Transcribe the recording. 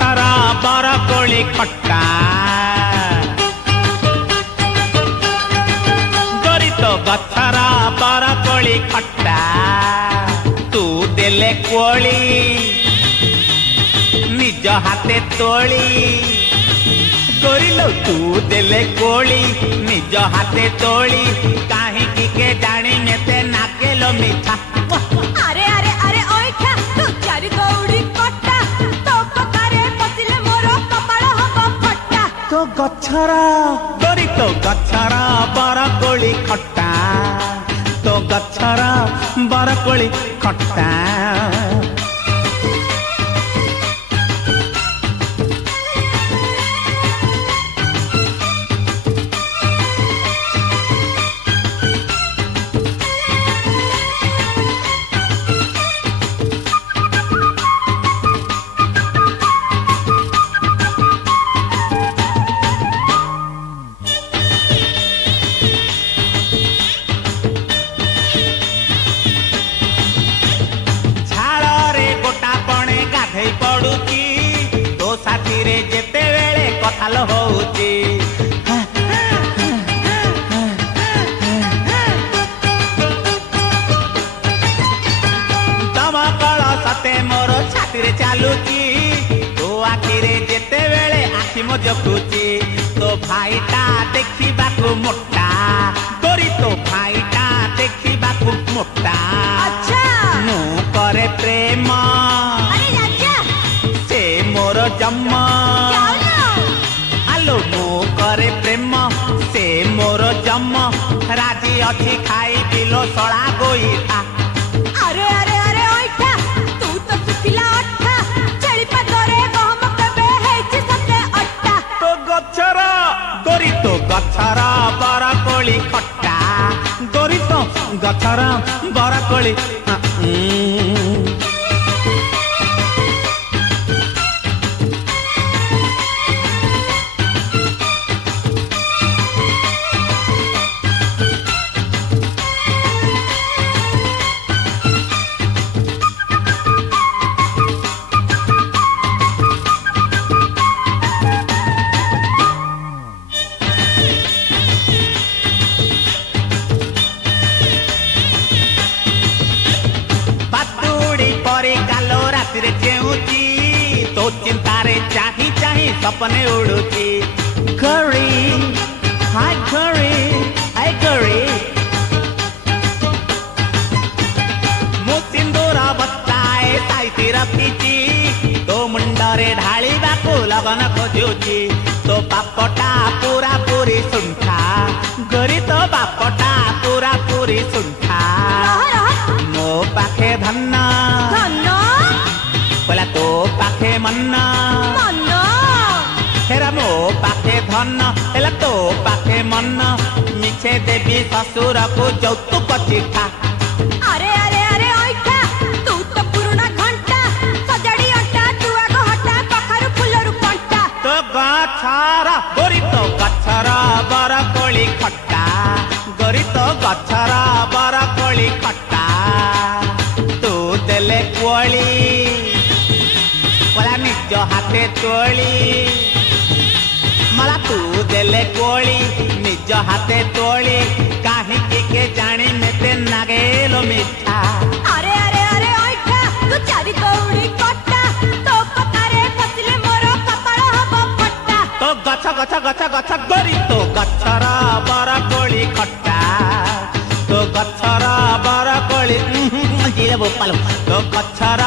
ଗଛର ବରକୋଳି ଖଟା ଗୋରି ତୋ ଗଛର ବରକୋଳି ଖଟା ତୁ ଦେଲେ କୋଳି ନିଜ ହାତେ ତୋଳି ଗୋରିଲୋ ତୁ ଦେଲେ କୋଳି ନିଜ ହାତେ ତୋଳି କାହିଁକି କେ ଜାଣି ମେତେ ନାକେଲ ମିଠା ଆରେ ଆରେ ଆରେ ଅଇଠା ତୁ ଚାରି ଦଉଡ଼ି କଟା ତୋ କଥାରେ ପଚିଲେ ମୋର କପାଳ ହବ ଫଟା ତୋ ଗଛର ଗୋରି ତୋ ଗଛର ବରକୋଳି ଖଟା ତୋ ଗଛର ବରକୋଳି ଖଟା ଯେତେବେଳେ କଥାଲ ହଉଛି ତମ କଳ ସତେ ମୋର ଛାତିରେ ଚାଲୁଛି ତୋ ଆଖିରେ ଯେତେବେଳେ ଆଖି ମୋ ଜଖୁଛି ତୋ ଭାଇଟା ଦେଖିବାକୁ ମୋଟା ଗୋରି ତୋ ଭାଇଟା ଦେଖିବାକୁ ମୋଟା ମୁଁ କରେ ପ୍ରେମ ମୋର ଜନ୍ମ ଆଲୋ ମୁଁ କରେ ପ୍ରେମ ସେ ମୋର ଜନ୍ମ ରାଜି ଅଛି ଖାଇବିଲୋ ଶଳା ଗୋଇଠା ଆରେ ଆରେ ଆରେ ଅଇଠା ତୁ ତ ଶୁଖିଲା ଅଠା ଛେଳି ପାଦରେ ଗହମ କେବେ ହେଇଛି ସତେ ଅଟା ତୋ ଗଛର ଗୋରି ତୋ ଗଛର ବରକୋଳି ଖଟା ଗୋରି ତୋ ଗଛର ବରକୋଳି ରାତିରେ ଚେଉଁଛି ତୋ ଚିନ୍ତାରେ ଚାହିଁ ଚାହିଁ ସପନେ ଉଡୁଛି ଗରି ହାଇ ଗରି ହାଇ ଗରି ମୁଁ ସିନ୍ଦୁର ବସ୍ତାଏ ସାଇତି ରଖିଛି ତୋ ମୁଣ୍ଡରେ ଢାଳିବାକୁ ଲଗନ ଖୋଜୁଛି ତୋ ବାପଟା ପୁରା ପୁରି ଶୁଣ୍ଠା ଗରି ତୋ ବାପଟା ପୁରା ପୁରି ଶୁଣ୍ଠା ମୋ ପାଖେ ଧନ बोला तो पाखे मन्ना हेरा मो पाखे धन हेला तो पाखे मन मिछे देवी ससुर को जौतुक चिठा अरे अरे अरे ओइठा तू तो पुरुना घंटा सजड़ी अट्टा तू आगो हटा कखारु फुलरु कंटा तो गछरा गोरी तो गछरा बरकोଳି खट्टा गोरी तो गछरा बरकोଳି खट्टा तू देले कोଳି निज हाथे तोली मला तू देले कोली निज हाथे तोली काहिंकी के जानी मेते नागेलो मिठा अरे अरे अरे ओइठा तू चारी दौड़ी कटा तो कथारे फसिले मोर कपाळ हबो फटा तो गछ गछ गछ गछ गोरी तो गछर बरकोଳି खट्टा तो गछर बरकोଳି जिरे बोपालो तो गछर